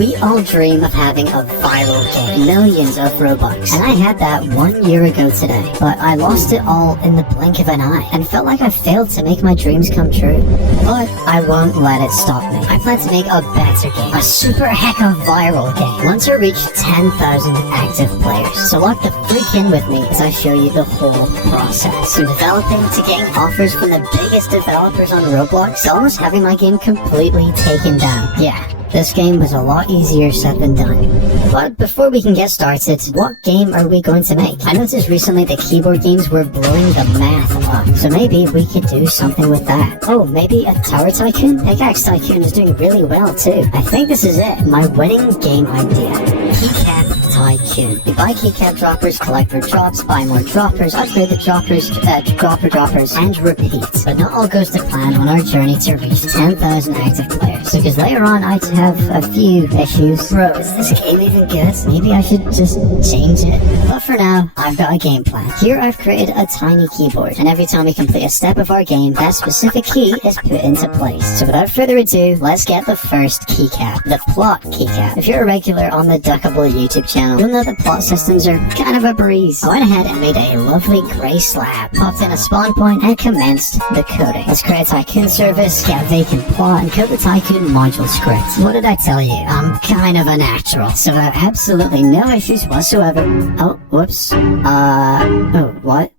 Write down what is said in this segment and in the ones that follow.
We all dream of having a viral game, millions of Robux. And I had that 1 year ago today, but I lost it all in the blink of an eye and felt like I failed to make my dreams come true. But I won't let it stop me. I plan to make a better game, a super hecka viral game, once I reach 10,000 active players. So lock the freak in with me as I show you the whole process. From developing to getting offers from the biggest developers on Roblox, to almost having my game completely taken down. Yeah. This game was a lot easier said than done. But before we can get started, what game are we going to make? I noticed recently that keyboard games were blowing the math up, so maybe we could do something with that. Oh, maybe a tower tycoon? Pickaxe tycoon is doing really well too. I think this is it, my winning game idea. Keycap tycoon. You buy keycap droppers, collect for drops, buy more droppers, upgrade the droppers, and repeat. But not all goes to plan on our journey to reach 10,000 active players, because later on I'd have a few issues. Bro, is this game even good? Maybe I should just change it. But for now, I've got a game plan. Here I've created a tiny keyboard, and every time we complete a step of our game, that specific key is put into place. So without further ado, let's get the first keycap, the plot keycap. If you're a regular on the Duckable YouTube channel, you'll know that plot systems are kind of a breeze. I went ahead and made a lovely grey slab, popped in a spawn point, and commenced the coding. Let's create a tycoon service, get a vacant plot, and code the tycoon module script. What did I tell you? I'm kind of a natural, so I have absolutely no issues whatsoever. Oh, whoops. Oh, what?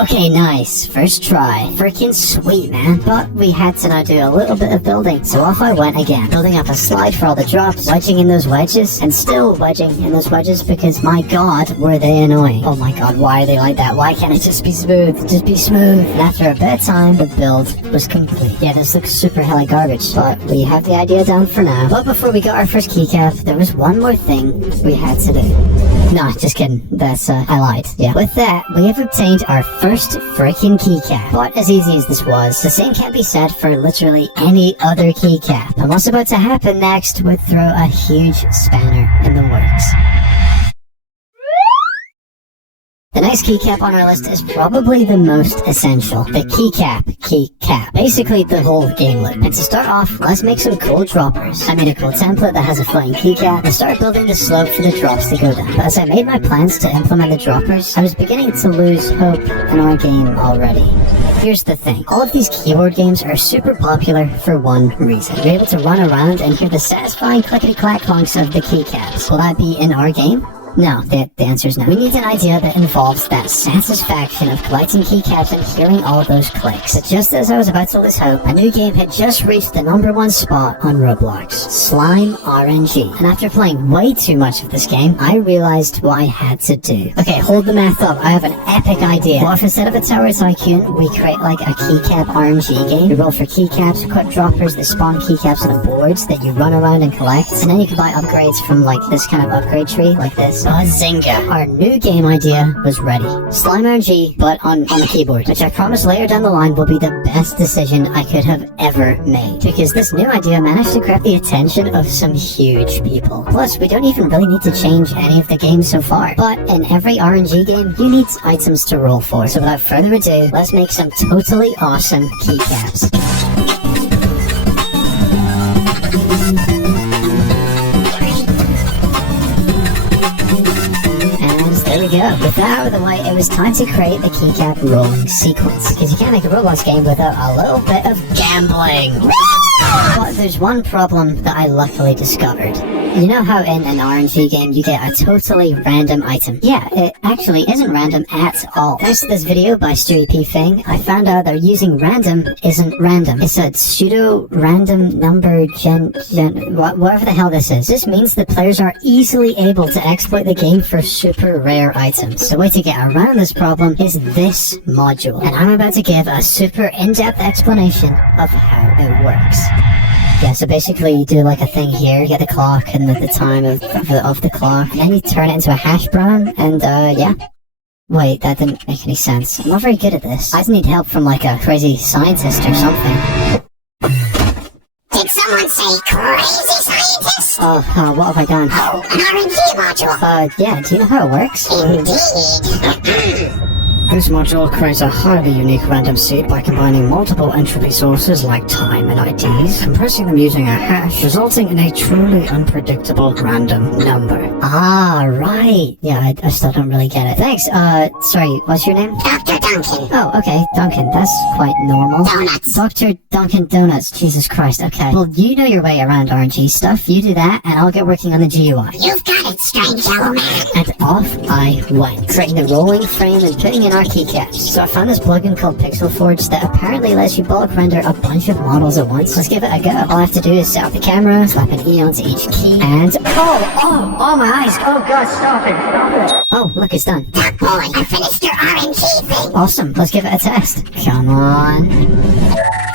Okay, nice. First try. Freaking sweet, man. But we had to now do a little bit of building, so off I went again. Building up a slide for all the drops, wedging in those wedges, and still wedging in those wedges because, my god, were they annoying. Oh my god, why are they like that? Why can't it just be smooth? Just be smooth. And after a bit of time, the build was complete. Yeah, this looks super hella garbage, but we have the idea down for now. But before we got our first keycap, there was one more thing we had to do. No, just kidding. That's, I lied. Yeah. With that, we have obtained our first freaking keycap. But as easy as this was, the same can't be said for literally any other keycap. And what's about to happen next would throw a huge spanner in the works. The next keycap on our list is probably the most essential. The keycap. Basically the whole game loop. And to start off, let's make some cool droppers. I made a cool template that has a floating keycap and started building the slope for the drops to go down. But as I made my plans to implement the droppers, I was beginning to lose hope in our game already. Here's the thing. All of these keyboard games are super popular for one reason. You're able to run around and hear the satisfying clickety-clack honks of the keycaps. Will that be in our game? No, the answer is no. We need an idea that involves that satisfaction of collecting keycaps and hearing all those clicks. But just as I was about to lose hope, a new game had just reached the #1 spot on Roblox. Slime RNG. And after playing way too much of this game, I realized what I had to do. Okay, hold the math up. I have an epic idea. What if instead of a tower tycoon, we create like a keycap RNG game? You roll for keycaps, equip droppers that spawn keycaps on boards that you run around and collect. And then you can buy upgrades from like this kind of upgrade tree, like this. Bazinga! Our new game idea was ready. Slime RNG, but on a keyboard, which I promise later down the line will be the best decision I could have ever made. Because this new idea managed to grab the attention of some huge people. Plus, we don't even really need to change any of the games so far. But in every RNG game, you need items to roll for. So without further ado, let's make some totally awesome keycaps. Go. With that out of the way, it was time to create the keycap rolling sequence. Because you can't make a Roblox game without a little bit of gambling. But there's one problem that I luckily discovered. You know how in an RNG game you get a totally random item? Yeah, it actually isn't random at all. Thanks to this video by Stewie P. Fing, I found out that using random isn't random. It's a pseudo random number whatever the hell this is. This means that players are easily able to exploit the game for super rare items. The way to get around this problem is this module. And I'm about to give a super in-depth explanation of how it works. Yeah, so basically you do like a thing here, you get the clock and the time of the clock, and then you turn it into a hash brown, and yeah. Wait, that didn't make any sense. I'm not very good at this. I need help from like a crazy scientist or something. Did someone say crazy scientist? Oh, what have I done? Oh, an RNG module. Yeah, do you know how it works? Indeed. This module creates a highly unique random seed by combining multiple entropy sources like time and IDs, compressing them using a hash, resulting in a truly unpredictable random number. Ah, right. Yeah, I still don't really get it. Thanks. Sorry, what's your name? Dr. Duncan. Oh, okay, Duncan. That's quite normal. Donuts. Dr. Duncan Donuts. Jesus Christ. Okay. Well, you know your way around RNG stuff. You do that, and I'll get working on the GUI. You've got it, strange yellow man. And off I went, creating a rolling frame and putting in our keycaps. So I found this plugin called Pixel Forge that apparently lets you bulk render a bunch of models at once. Let's give it a go. All I have to do is set up the camera, slap an E onto each key, and oh my eyes! Oh god, stop it! Oh, look, it's done. Duck boy, I finished your RNG thing. Awesome, let's give it a test. Come on.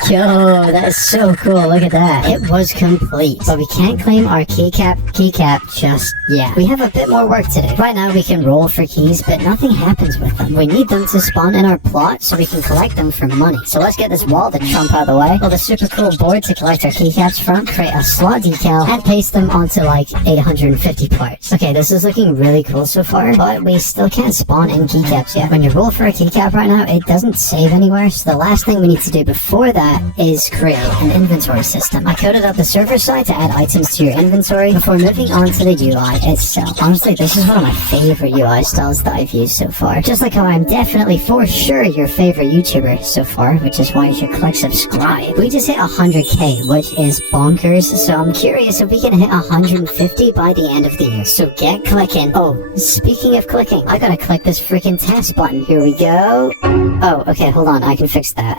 Yo, that is so cool, look at that. It was complete. But we can't claim our keycap just yet. We have a bit more work to do. Right now we can roll for keys, but nothing happens with them. We need them to spawn in our plot so we can collect them for money. So let's get this wall to trump out of the way. Build a super cool board to collect our keycaps from, create a slot decal, and paste them onto like 850 parts. Okay, this is looking really cool so far, but we still can't spawn in keycaps yet. When you roll for a keycap right now, it doesn't save anywhere, so the last thing we need to do before that is create an inventory system. I coded up the server side to add items to your inventory before moving on to the UI itself. Honestly, this is one of my favorite UI styles that I've used so far. Just like how I'm definitely for sure your favorite YouTuber so far, which is why you should click subscribe. We just hit 100k, which is bonkers, so I'm curious if we can hit 150 by the end of the year. So get clicking. Oh, speaking of clicking, I gotta click this freaking test button. Here we go. Oh, okay, hold on, I can fix that.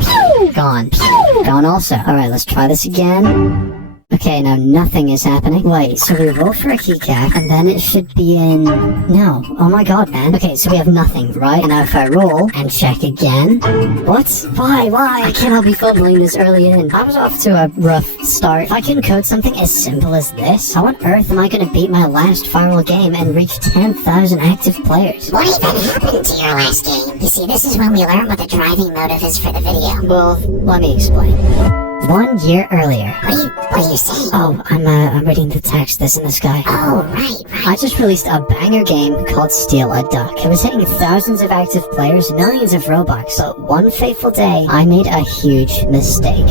Gone. Gone also. Alright, let's try this again. Okay, now nothing is happening. Wait, so we roll for a keycap, and then it should be in... No. Oh my god, man. Okay, so we have nothing, right? And now if I roll, and check again... What? Why? I cannot be fumbling this early in. I was off to a rough start. If I can code something as simple as this, how on earth am I gonna beat my last viral game and reach 10,000 active players? What even happened to your last game? You see, this is when we learn what the driving motive is for the video. Well, let me explain. 1 year earlier. What are you saying? Oh, I'm reading the text that's in the sky. Oh, right. I just released a banger game called Steal a Duck. It was hitting thousands of active players, millions of Robux, but one fateful day, I made a huge mistake.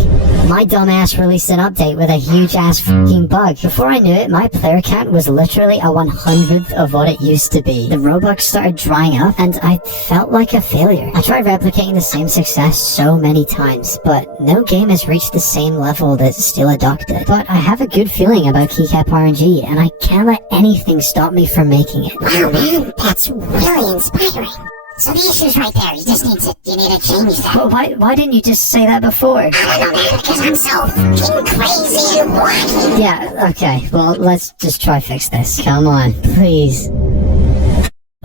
My dumbass released an update with a huge ass fucking bug. Before I knew it, my player count was literally a 100th of what it used to be. The Robux started drying up, and I felt like a failure. I tried replicating the same success so many times, but no game has reached the same level that Steal a Duck did. But I have a good feeling about keycap RNG, and I can't let anything stop me from making it. Wow, man, that's really inspiring. So the issue's right there. You just need to change that. But why didn't you just say that before? I don't know, man, because I'm so fucking crazy and wacky. Yeah, okay. Well, let's just try fix this. Come on, please.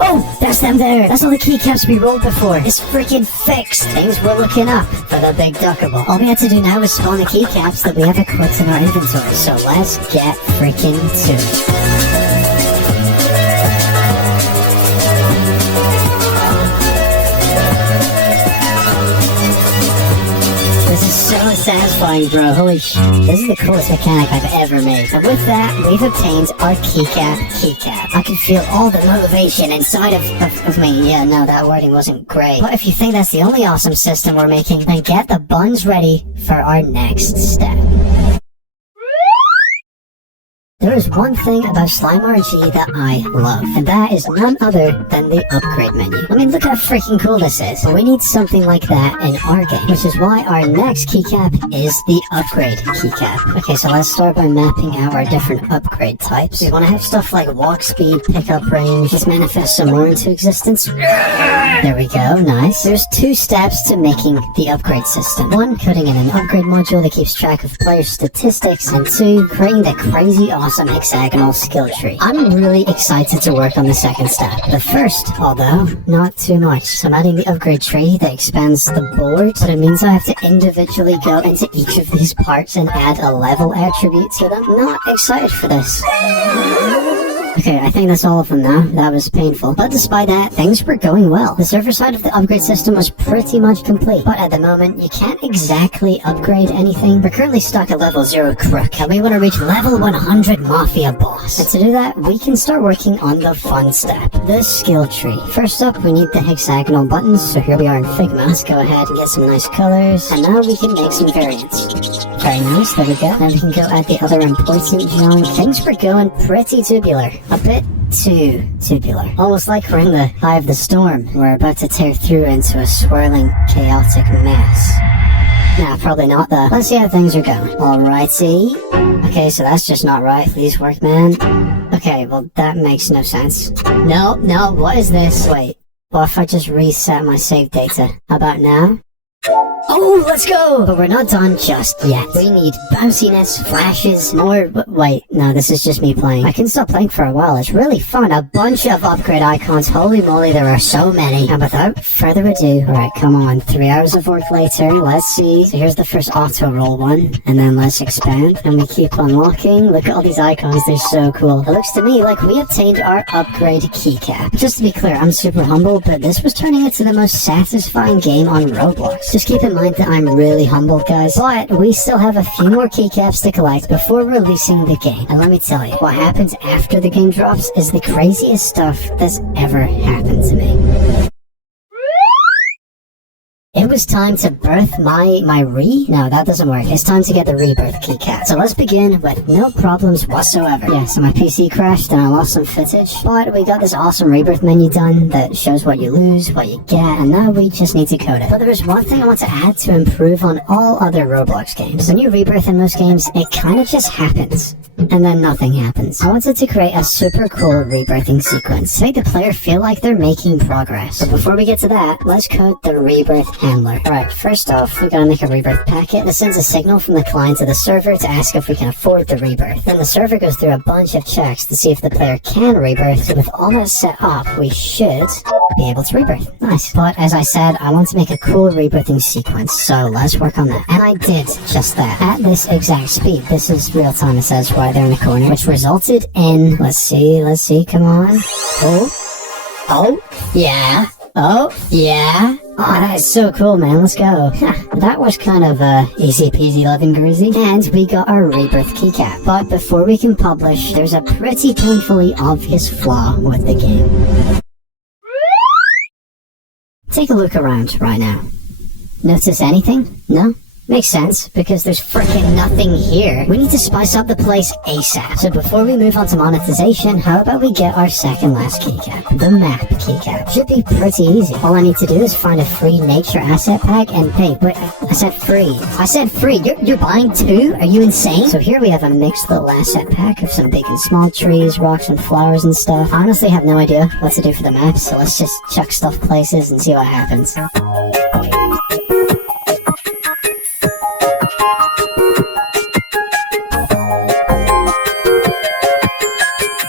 Oh, that's them there. That's all the keycaps we rolled before. It's freaking fixed. Things were looking up for the big duckable. All we had to do now is spawn the keycaps that we have equipped in our inventory. So let's get freaking to it. This is so satisfying, bro. Holy sh! This is the coolest mechanic I've ever made. And with that, we've obtained our keycap. I can feel all the motivation inside of me. Yeah, no, that wording wasn't great. But if you think that's the only awesome system we're making, then get the buns ready for our next step. There is one thing about Slime RNG that I love, and that is none other than the upgrade menu. I mean, look how freaking cool this is. But we need something like that in our game, which is why our next keycap is the upgrade keycap. Okay, so let's start by mapping out our different upgrade types. We want to have stuff like walk speed, pickup range. Let's manifest some more into existence. There we go, nice. There's 2 steps to making the upgrade system. 1, coding in an upgrade module that keeps track of player statistics, and 2, creating the crazy awesome hexagonal skill tree. I'm really excited to work on the second step. The first, although, not too much. So I'm adding the upgrade tree that expands the board, but it means I have to individually go into each of these parts and add a level attribute to them. Not excited for this. Okay, I think that's all of them now. That was painful. But despite that, things were going well. The server side of the upgrade system was pretty much complete. But at the moment, you can't exactly upgrade anything. We're currently stuck at level 0 Crook, and we want to reach level 100 Mafia Boss. And to do that, we can start working on the fun step, the skill tree. First up, we need the hexagonal buttons. So here we are in Figma. Let's go ahead and get some nice colors. And now we can make some variants. Very nice, there we go. Now we can go at the other important junk. Things were going pretty tubular. A bit too tubular. Almost like we're in the eye of the storm. We're about to tear through into a swirling, chaotic mess. Nah, probably not though. Let's see how things are going. Alrighty. Okay, so that's just not right. Please work, man. Okay, well that makes no sense. No, what is this? Wait, what if I just reset my save data? How about now? Oh, let's go! But we're not done just yet. We need bounciness, flashes, more... Wait, no, this is just me playing. I can stop playing for a while. It's really fun. A bunch of upgrade icons. Holy moly, there are so many. And without further ado... Alright, come on. 3 hours of work later. Let's see. So here's the first auto roll one. And then let's expand. And we keep unlocking. Look at all these icons. They're so cool. It looks to me like we obtained our upgrade keycap. Just to be clear, I'm super humble, but this was turning into the most satisfying game on Roblox. Just keep in mind that I'm really humble, guys, but we still have a few more keycaps to collect before releasing the game. And let me tell you, what happens after the game drops is the craziest stuff that's ever happened to me. It was time to birth No, that doesn't work. It's time to get the rebirth keycap. So let's begin with no problems whatsoever. Yeah, so my PC crashed and I lost some footage, but we got this awesome rebirth menu done that shows what you lose, what you get, and now we just need to code it. But there is one thing I want to add to improve on all other Roblox games. When you rebirth in most games, it kind of just happens. And then nothing happens. I wanted to create a super cool rebirthing sequence to make the player feel like they're making progress. But before we get to that, let's code the rebirth handler. Alright, first off, we gotta make a rebirth packet that sends a signal from the client to the server to ask if we can afford the rebirth. Then the server goes through a bunch of checks to see if the player can rebirth. So with all that set up, we should be able to rebirth. Nice. But as I said, I want to make a cool rebirthing sequence, so let's work on that. And I did just that. At this exact speed. This is real time, it says right there in the corner, which resulted in, let's see, come on. Oh, yeah. Oh, that is so cool, man. Let's go. That was kind of easy peasy lemon greasy. And we got our rebirth keycap. But before we can publish, there's a pretty painfully obvious flaw with the game. Take a look around right now. Notice anything? No? Makes sense, because there's freaking nothing here. We need to spice up the place ASAP. So before we move on to monetization, how about we get our second last keycap? The map keycap. Should be pretty easy. All I need to do is find a free nature asset pack and pay. Wait, I said free. I said free. You're buying two? Are you insane? So here we have a mixed little asset pack of some big and small trees, rocks, and flowers and stuff. I honestly have no idea what to do for the map, so let's just chuck stuff places and see what happens.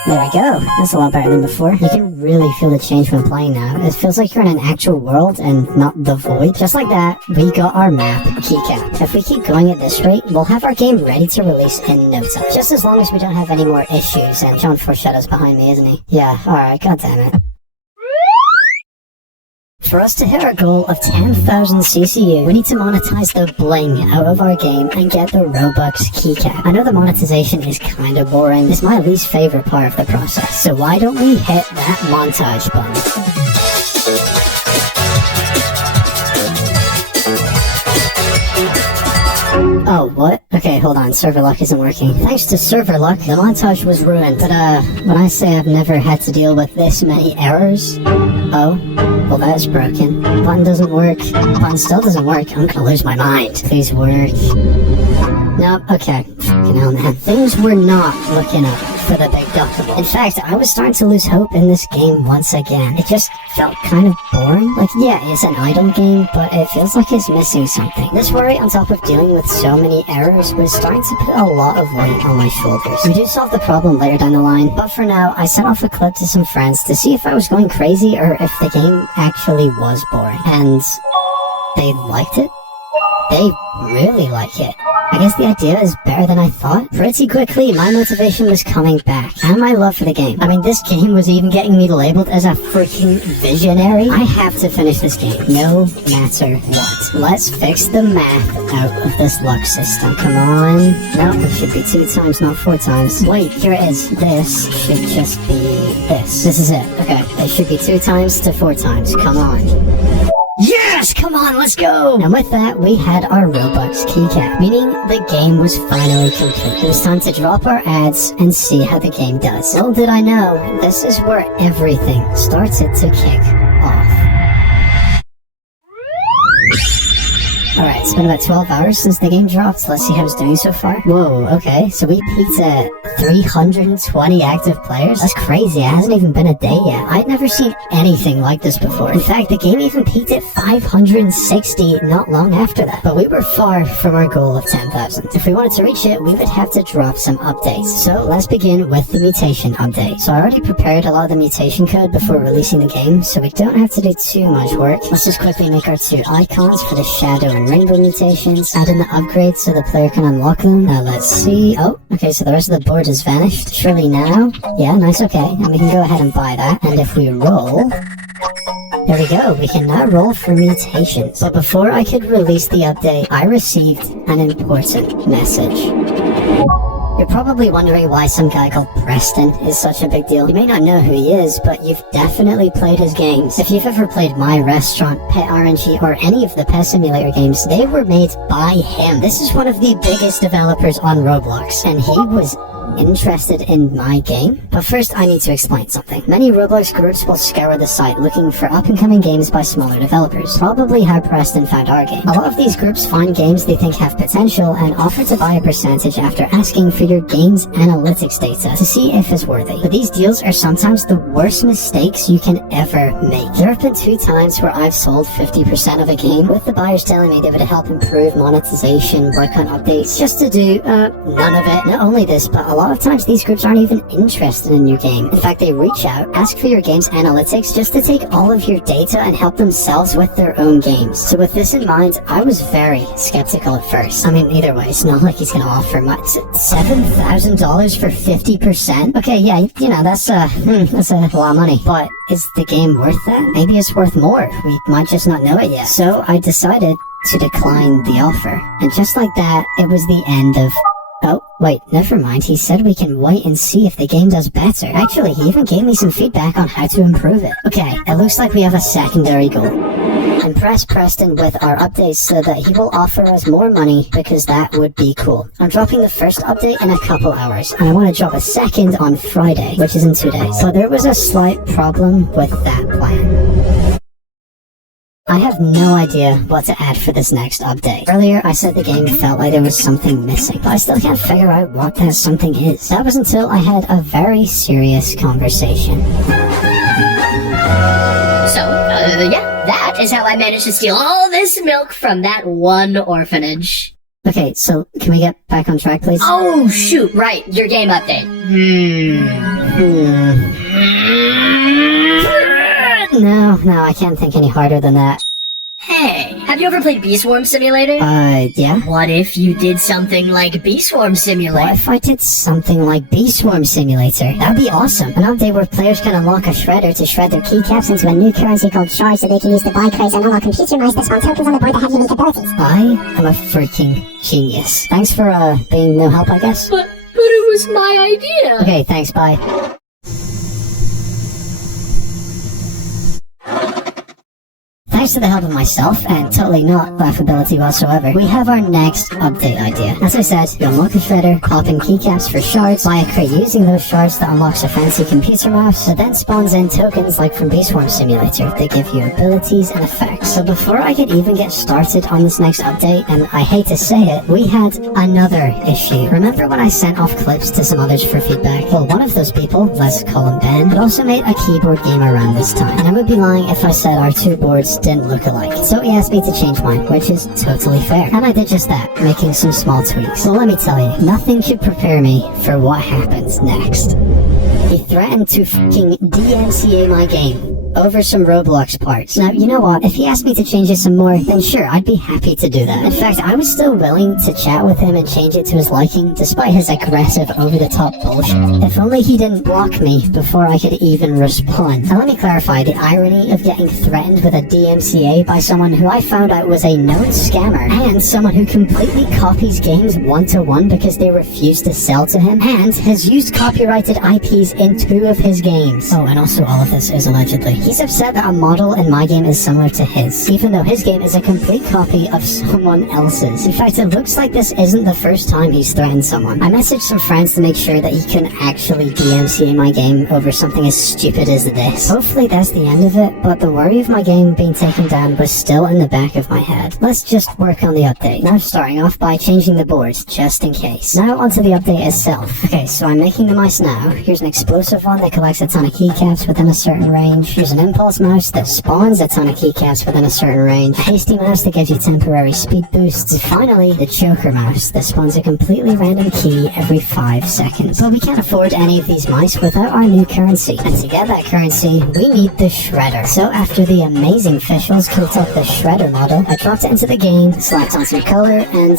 There we go. That's a lot better than before. You can really feel the change when playing now. It feels like you're in an actual world and not the void. Just like that, we got our map keycap. If we keep going at this rate, we'll have our game ready to release in no time. Just as long as we don't have any more issues. And John Foreshadow's behind me, isn't he? Yeah, alright, goddammit. For us to hit our goal of 10,000 CCU, we need to monetize the bling out of our game and get the Robux keycap. I know the monetization is kinda boring. It's my least favorite part of the process. So why don't we hit that montage button? Oh, what? Okay, hold on. Server lock isn't working. Thanks to server lock, the montage was ruined. But, when I say I've never had to deal with this many errors... Oh, well that's broken. Button doesn't work. Button still doesn't work. I'm gonna lose my mind. Please work. Nope, okay. Fucking hell, man. Things were not looking up for the big double. In fact, I was starting to lose hope in this game once again. It just felt kind of boring. Like, yeah, it's an idle game, but it feels like it's missing something. This worry, on top of dealing with so many errors, was starting to put a lot of weight on my shoulders. We do solve the problem later down the line, but for now, I sent off a clip to some friends to see if I was going crazy or if the game actually was boring. And they liked it. They really like it. I guess the idea is better than I thought. Pretty quickly, my motivation was coming back, and my love for the game. I mean, this game was even getting me labeled as a freaking visionary. I have to finish this game, no matter what. Let's fix the math out of this luck system. Come on. No, it should be 2 times, not 4 times. Wait, here it is. This should just be this. This is it. Okay, it should be 2 times to 4 times. Come on. Yes! Come on, let's go! And with that, we had our Robux keycap, meaning the game was finally complete. It was time to drop our ads and see how the game does. Little did I know, this is where everything started to kick off. Alright, it's been about 12 hours since the game dropped. Let's see how it's doing so far. Whoa, okay, so we peaked at 320 active players? That's crazy, it hasn't even been a day yet. I'd never seen anything like this before. In fact, the game even peaked at 560 not long after that. But we were far from our goal of 10,000. If we wanted to reach it, we would have to drop some updates. So let's begin with the mutation update. So I already prepared a lot of the mutation code before releasing the game, so we don't have to do too much work. Let's just quickly make our 2 icons for the shadow and rainbow mutations, add in the upgrades so the player can unlock them. Now let's see. Oh, okay, so the rest of the board has vanished. Surely now? Yeah, nice, okay. And we can go ahead and buy that. And if we roll... There we go, we can now roll for mutations. But before I could release the update, I received an important message. You're probably wondering why some guy called Preston is such a big deal. You may not know who he is, but you've definitely played his games. If you've ever played My Restaurant, Pet RNG, or any of the Pet Simulator games, they were made by him. This is one of the biggest developers on Roblox, and he was interested in my game. But first I need to explain something. Many Roblox groups will scour the site looking for up-and-coming games by smaller developers. Probably how Preston found our game. A lot of these groups find games they think have potential and offer to buy a percentage after asking for your game's analytics data to see if it's worthy. But these deals are sometimes the worst mistakes you can ever make. There have been 2 times where I've sold 50% of a game with the buyers telling me they would help improve monetization, work on updates, just to do none of it. Not only this, but a lot of times these groups aren't even interested in your game. In fact, they reach out, ask for your game's analytics just to take all of your data and help themselves with their own games. So with this in mind, I was very skeptical at first. I mean, either way, it's not like he's gonna offer much. $7,000 for 50%? Okay, yeah, you know, that's a lot of money. But is the game worth that? Maybe it's worth more. We might just not know it yet. So I decided to decline the offer. And just like that, it was the end of... Oh, wait, never mind. He said we can wait and see if the game does better. Actually, he even gave me some feedback on how to improve it. Okay, it looks like we have a secondary goal. Impress Preston with our updates so that he will offer us more money, because that would be cool. I'm dropping the first update in a couple hours, and I want to drop a second on Friday, which is in 2 days. But there was a slight problem with that plan. I have no idea what to add for this next update. Earlier, I said the game felt like there was something missing, but I still can't figure out what that something is. That was until I had a very serious conversation. So, yeah, that is how I managed to steal all this milk from that one orphanage. Okay, so can we get back on track, please? Oh, shoot, right, your game update. No, I can't think any harder than that. Hey, have you ever played Bee Swarm Simulator? Yeah. What if you did something like Bee Swarm Simulator? What if I did something like Bee Swarm Simulator? That'd be awesome. An update where players can unlock a shredder to shred their keycaps into a new currency called shards so they can use the buy crates and unlock computerized that spawn tokens on the board that have unique abilities. I am a freaking genius. Thanks for, being no help, I guess? But it was my idea. Okay, thanks, bye. Thanks to the help of myself, and totally not laughability whatsoever, we have our next update idea. As I said, you unlock a shredder, pop in keycaps for shards, buy a crate using those shards that unlocks a fancy computer mouse, that then spawns in tokens like from Bee Swarm Simulator. They give you abilities and effects. So before I could even get started on this next update, and I hate to say it, we had another issue. Remember when I sent off clips to some others for feedback? Well, one of those people, let's call him Ben, had also made a keyboard game around this time. And I would be lying if I said our 2 boards didn't look alike. So he asked me to change mine, which is totally fair. And I did just that, making some small tweaks. So let me tell you, nothing should prepare me for what happens next. He threatened to fucking DMCA my game. over some Roblox parts. Now, you know what? If he asked me to change it some more, then sure, I'd be happy to do that. In fact, I was still willing to chat with him and change it to his liking, despite his aggressive, over-the-top bullshit. If only he didn't block me before I could even respond. Now, let me clarify the irony of getting threatened with a DMCA by someone who I found out was a known scammer, and someone who completely copies games one-to-one because they refuse to sell to him, and has used copyrighted IPs in 2 of his games. Oh, and also all of this is allegedly. He's upset that a model in my game is similar to his, even though his game is a complete copy of someone else's. In fact, it looks like this isn't the first time he's threatened someone. I messaged some friends to make sure that he couldn't actually DMCA my game over something as stupid as this. Hopefully that's the end of it, but the worry of my game being taken down was still in the back of my head. Let's just work on the update. Now starting off by changing the boards, just in case. Now onto the update itself. Okay, so I'm making the mice now. Here's an explosive one that collects a ton of keycaps within a certain range. Here's an impulse mouse that spawns a ton of keycaps within a certain range. A hasty mouse that gives you temporary speed boosts. And finally, the choker mouse that spawns a completely random key every 5 seconds. But we can't afford any of these mice without our new currency. And to get that currency, we need the shredder. So after the amazing officials cooked up the shredder model, I dropped it into the game, slapped on some color, and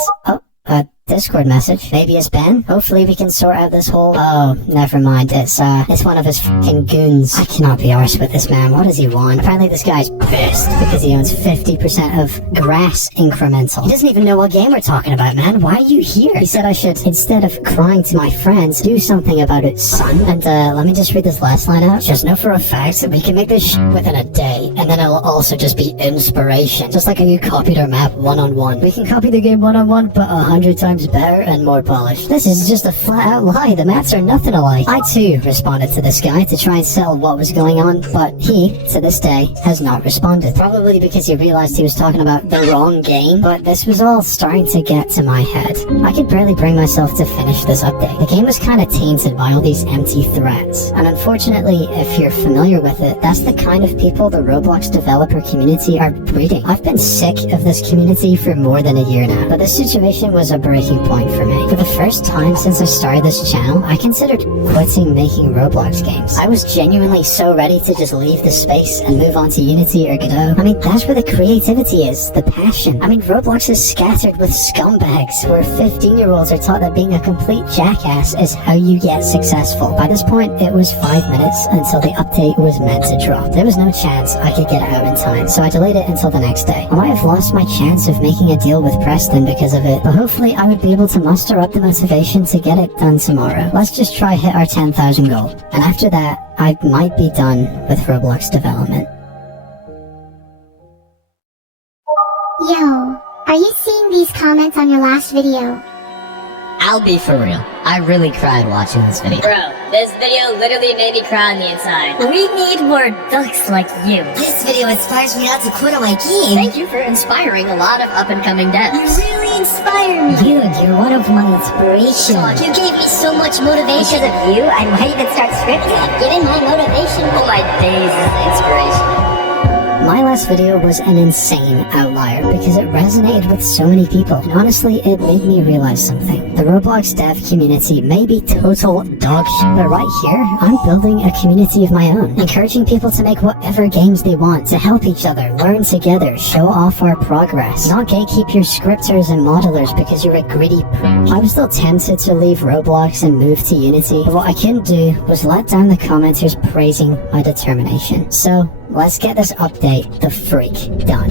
Discord message. Maybe it's Ben? Hopefully we can sort out this whole... Oh, never mind. It's one of his fucking goons. I cannot be arsed with this man. What does he want? Apparently this guy's pissed because he owns 50% of grass incremental. He doesn't even know what game we're talking about, man. Why are you here? He said I should, instead of crying to my friends, do something about it, son. And let me just read this last line out. Just know for a fact that we can make this within a day, and then it'll also just be inspiration. Just like how you copied our map one-on-one. We can copy the game one-on-one, but 100 times better and more polished. This is just a flat-out lie. The maps are nothing alike. I too responded to this guy to try and settle what was going on, but he, to this day, has not responded. Probably because he realized he was talking about the wrong game, but this was all starting to get to my head. I could barely bring myself to finish this update. The game was kind of tainted by all these empty threats, and unfortunately, if you're familiar with it, that's the kind of people the Roblox developer community are breeding. I've been sick of this community for more than a year now, but this situation was a breaking point for me. For the first time since I started this channel, I considered quitting making Roblox games. I was genuinely so ready to just leave the space and move on to Unity or Godot. I mean, that's where the creativity is, the passion. I mean, Roblox is scattered with scumbags where 15-year-olds are taught that being a complete jackass is how you get successful. By this point, it was 5 minutes until the update was meant to drop. There was no chance I could get it out in time, so I delayed it until the next day. I might have lost my chance of making a deal with Preston because of it, but hopefully I would be able to muster up the motivation to get it done tomorrow. Let's just try hit our 10,000 goal, and after that, I might be done with Roblox development. Yo, are you seeing these comments on your last video? I'll be for real. I really cried watching this video. Bro, this video literally made me cry on the inside. We need more ducks like you. This video inspires me not to quit on my game. Thank you for inspiring a lot of up-and-coming devs. You really inspire me. Dude, you're one of my inspirations. You gave me so much motivation. Because of you, I might even start scripting. Giving my motivation. Oh my days is inspiration. My last video was an insane outlier because it resonated with so many people, and honestly, it made me realize something. The Roblox dev community may be total dog shit, but right here, I'm building a community of my own, encouraging people to make whatever games they want, to help each other, learn together, show off our progress, not gatekeep your scripters and modelers because you're a greedy prick. I was still tempted to leave Roblox and move to Unity, but what I couldn't do was let down the commenters praising my determination. So, let's get this update the freak done.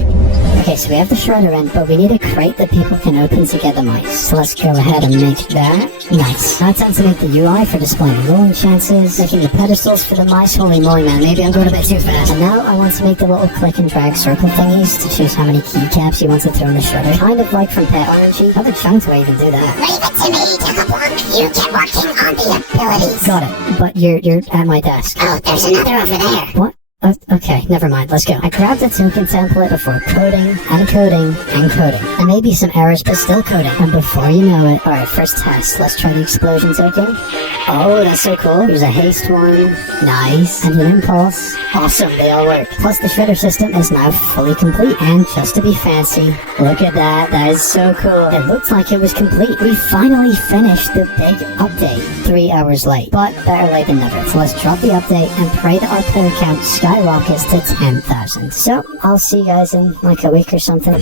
Okay, so we have the shredder in, but we need a crate that people can open to get the mice. So let's go ahead and make that. Nice. Now time to make the UI for displaying the rolling chances, making the pedestals for the mice. Holy moly, man, maybe I'm going a bit too fast. And now I want to make the little click and drag circle thingies to choose how many keycaps you want to throw in the shredder. Kind of like from Pet RNG. How the chunk do I even do that? Leave it to me, Blox. You get working on the abilities. Got it, but you're at my desk. Oh, there's another over there. What? Okay, never mind, let's go. I grabbed a token template before coding, and coding, and coding. And maybe some errors, but still coding. And before you know it, alright, first test. Let's try the explosion token. Oh, that's so cool. Here's a haste one. Nice. And an impulse. Awesome, they all work. Plus the shredder system is now fully complete. And just to be fancy, look at that. That is so cool. It looked like it was complete. We finally finished the big update. 3 hours late. But better late than never. So let's drop the update and pray that our player count skyrockets skyrockets to 10,000. So I'll see you guys in like a week or something.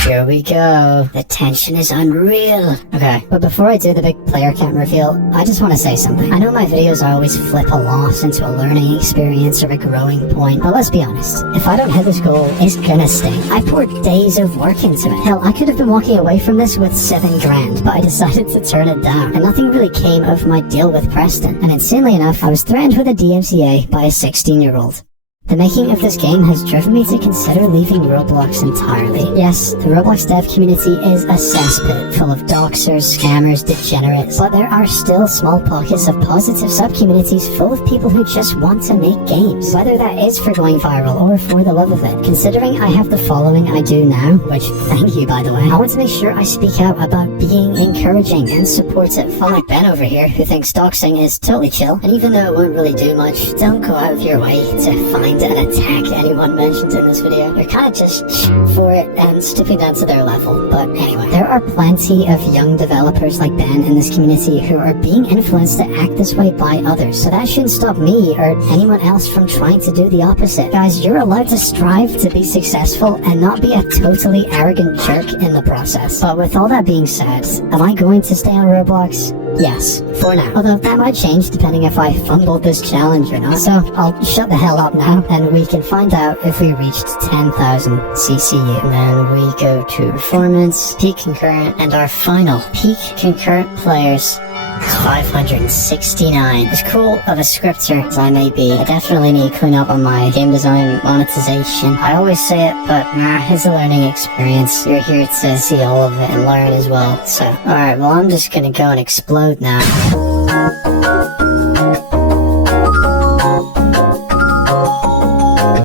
Here we go. The tension is unreal. Okay, but before I do the big player count reveal, I just want to say something. I know my videos always flip a loss into a learning experience or a growing point, but let's be honest. If I don't hit this goal, it's gonna sting. I poured days of work into it. Hell, I could have been walking away from this with 7 grand, but I decided to turn it down. And nothing really came of my deal with Preston. And insanely enough, I was threatened with a DMCA by a 16-year-old. The making of this game has driven me to consider leaving Roblox entirely. Yes, the Roblox dev community is a cesspit full of doxers, scammers, degenerates, but there are still small pockets of positive sub-communities full of people who just want to make games, whether that is for going viral or for the love of it. Considering I have the following I do now, which thank you by the way, I want to make sure I speak out about being encouraging and supportive. Unlike Ben over here, who thinks doxing is totally chill, and even though it won't really do much, don't go out of your way to find and attack anyone mentioned in this video. You're kind of just for it and stooping down to their level. But anyway, there are plenty of young developers like Ben in this community who are being influenced to act this way by others. So that shouldn't stop me or anyone else from trying to do the opposite. Guys, you're allowed to strive to be successful and not be a totally arrogant jerk in the process. But with all that being said, am I going to stay on Roblox? Yes, for now. Although that might change depending if I fumbled this challenge or not. So I'll shut the hell up now and we can find out if we reached 10,000 CCU. And then we go to performance, peak concurrent, and our final peak concurrent players. 569. As cool of a scripter as I may be, I definitely need to clean up on my game design monetization. I always say it, but it's a learning experience. You're here to see all of it and learn as well. So, alright, well I'm just gonna go and explode now.